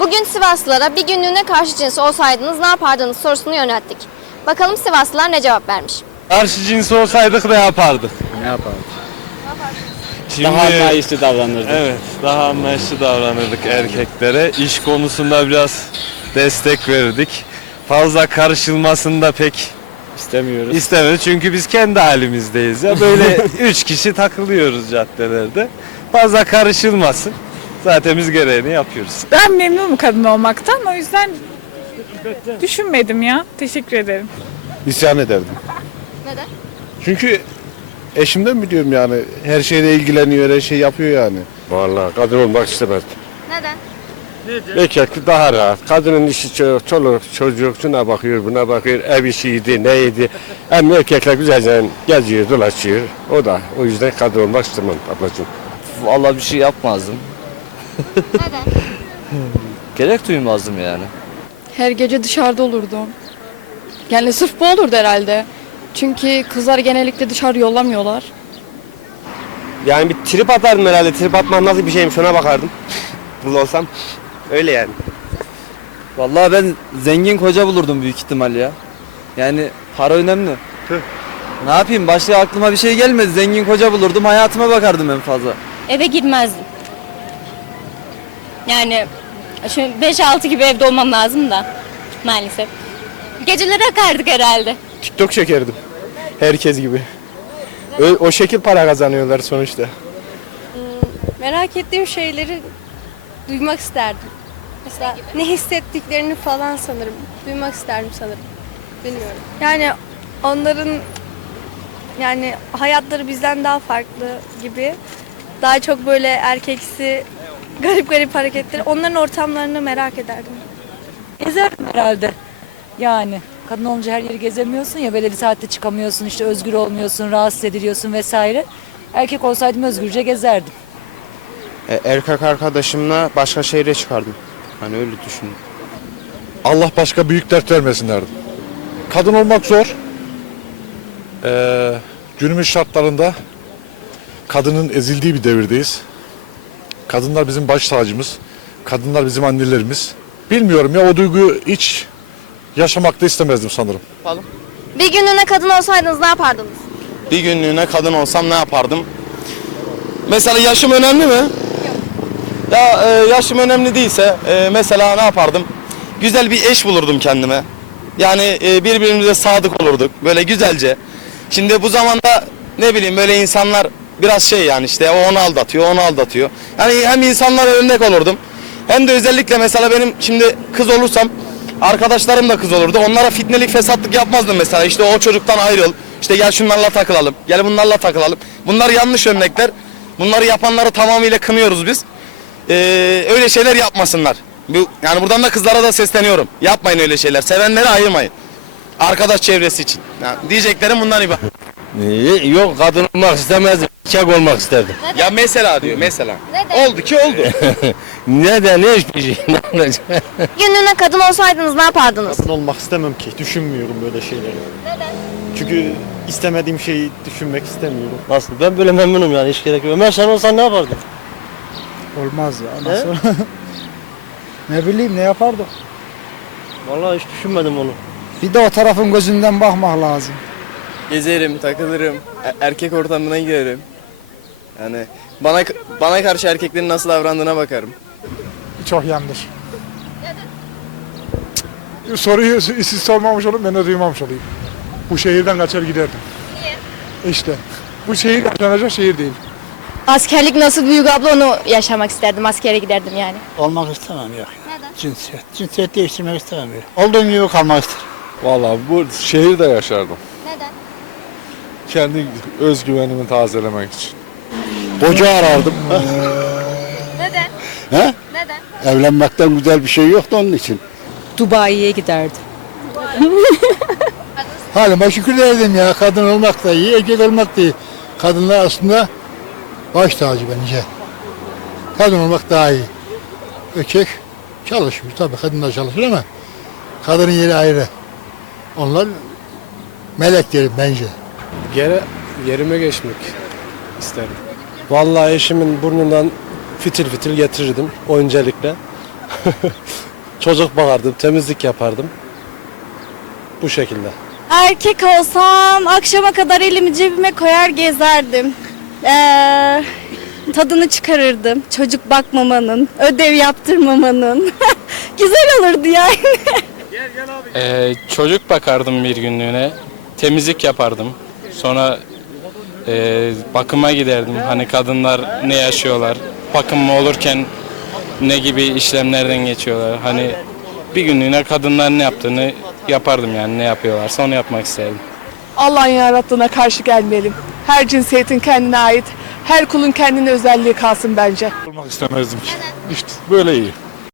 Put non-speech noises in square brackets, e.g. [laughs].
Bugün Sivaslılara bir günlüğüne karşı cins olsaydınız ne yapardınız sorusunu yönelttik. Bakalım Sivaslılar ne cevap vermiş. Karşı cins olsaydık ne yapardık? Ne yapalım? Şimdi, Daha anlayışlı davranırdı. Evet, daha anlayışlı davranırdık erkeklere. İş konusunda biraz destek verirdik. Fazla karışılmasını da pek İstemiyoruz. istemedik. Çünkü biz kendi halimizdeyiz ya. Böyle [laughs] üç kişi takılıyoruz caddelerde. Fazla karışılmasın. Zaten biz gereğini yapıyoruz. Ben memnunum kadın olmaktan. O yüzden düşünmedim ya. Teşekkür ederim. İsyan ederdim. Neden? Çünkü eşimden biliyorum yani her şeyle ilgileniyor, her şey yapıyor yani. Vallahi kadın olmak istemezdim. Neden? Erkek daha rahat. Kadının işi ço- çoluk çocuk şuna bakıyor buna bakıyor ev işiydi neydi. Hem erkekler güzelce geziyor dolaşıyor. O da o yüzden kadın olmak istemem ablacığım. Vallahi bir şey yapmazdım. Neden? Gerek duymazdım yani. Her gece dışarıda olurdum. Yani sırf bu olurdu herhalde. Çünkü kızlar genellikle dışarı yollamıyorlar. Yani bir trip atardım herhalde. Trip atmak nasıl bir şeymiş ona bakardım. [laughs] Kız olsam. Öyle yani. Vallahi ben zengin koca bulurdum büyük ihtimal ya. Yani para önemli. Ne yapayım başka aklıma bir şey gelmedi. Zengin koca bulurdum hayatıma bakardım en fazla. eve girmezdim. Yani şimdi 5-6 gibi evde olmam lazım da maalesef. Geceleri akardık herhalde. TikTok çekerdim. Herkes gibi. Ö- o şekil para kazanıyorlar sonuçta. Merak ettiğim şeyleri duymak isterdim. Mesela ne hissettiklerini falan sanırım. Duymak isterdim sanırım. Bilmiyorum. Yani onların yani hayatları bizden daha farklı gibi. Daha çok böyle erkeksi garip garip hareketleri. Onların ortamlarını merak ederdim. Gezerdim herhalde. Yani kadın olunca her yeri gezemiyorsun ya belirli saatte çıkamıyorsun işte özgür olmuyorsun rahatsız ediliyorsun vesaire. Erkek olsaydım özgürce gezerdim. E, erkek arkadaşımla başka şehre çıkardım. Hani öyle düşün. Allah başka büyük dert vermesin derdim. Kadın olmak zor. Ee, günümüz şartlarında kadının ezildiği bir devirdeyiz. Kadınlar bizim baş tacımız. Kadınlar bizim annelerimiz. Bilmiyorum ya o duyguyu hiç yaşamak da istemezdim sanırım. Bir günlüğüne kadın olsaydınız ne yapardınız? Bir günlüğüne kadın olsam ne yapardım? Mesela yaşım önemli mi? Ya e, yaşım önemli değilse e, mesela ne yapardım? Güzel bir eş bulurdum kendime. Yani e, birbirimize sadık olurduk böyle güzelce. Şimdi bu zamanda ne bileyim böyle insanlar biraz şey yani işte o onu aldatıyor, onu aldatıyor. Yani hem insanlara örnek olurdum. Hem de özellikle mesela benim şimdi kız olursam arkadaşlarım da kız olurdu. Onlara fitnelik fesatlık yapmazdım mesela. İşte o çocuktan ayrıl. İşte gel şunlarla takılalım. Gel bunlarla takılalım. Bunlar yanlış örnekler. Bunları yapanları tamamıyla kınıyoruz biz. Ee, öyle şeyler yapmasınlar. Bu, yani buradan da kızlara da sesleniyorum. Yapmayın öyle şeyler. Sevenleri ayırmayın. Arkadaş çevresi için. Yani diyeceklerim bundan ibaret. Yok kadın olmak istemezdim. Erkek olmak isterdim. Ya mesela diyor mesela. Neden? Oldu ki oldu. [laughs] Neden hiçbir şey [laughs] ne olacak? Günlüğüne kadın olsaydınız ne yapardınız? Kadın olmak istemem ki. Düşünmüyorum böyle şeyleri. Neden? Çünkü istemediğim şeyi düşünmek istemiyorum. Nasıl? Ben böyle memnunum yani hiç gerek yok. Ömer sen olsan ne yapardın? Olmaz ya. Nasıl? [laughs] ne bileyim ne yapardık? Vallahi hiç düşünmedim onu. Bir de o tarafın gözünden bakmak lazım. Gezerim, takılırım, erkek ortamına girerim. Yani bana bana karşı erkeklerin nasıl davrandığına bakarım. Çok yanlış. Neden? Soruyu siz sormamış olun ben de duymamış olayım. Bu şehirden kaçar giderdim. Niye? İşte. Bu şehir yaşanacak şehir değil. Askerlik nasıl büyük abla onu yaşamak isterdim. Askere giderdim yani. Olmak istemem yok. Neden? Cinsiyet. Cinsiyet değiştirmek istemem. Olduğum gibi kalmak isterim. Vallahi bu şehirde yaşardım. Neden? Kendi özgüvenimi tazelemek için. Koca arardım. Neden? He? Neden? Evlenmekten güzel bir şey yoktu onun için. Dubai'ye giderdim. Halime şükür ederim ya. Kadın olmak da iyi, erkek olmak da iyi. Kadınlar aslında baş tacı bence. Kadın olmak daha iyi. Erkek çalışıyor tabii kadınlar çalışır ama kadının yeri ayrı. Onlar melek derim bence. Yere, yerime geçmek isterdim. Vallahi eşimin burnundan fitil fitil getirirdim öncelikle. [laughs] Çocuk bakardım, temizlik yapardım. Bu şekilde. Erkek olsam akşama kadar elimi cebime koyar gezerdim. Ee, tadını çıkarırdım. Çocuk bakmamanın, ödev yaptırmamanın. [laughs] Güzel olurdu yani. Ee, çocuk bakardım bir günlüğüne. Temizlik yapardım. Sonra e, bakıma giderdim. Hani kadınlar ne yaşıyorlar. Bakım olurken ne gibi işlemlerden geçiyorlar. Hani bir günlüğüne kadınlar ne yaptığını yapardım yani ne yapıyorlarsa onu yapmak isterdim. Allah'ın yarattığına karşı gelmeyelim. Her cinsiyetin kendine ait, her kulun kendine özelliği kalsın bence. Olmak istemezdim. İşte böyle iyi.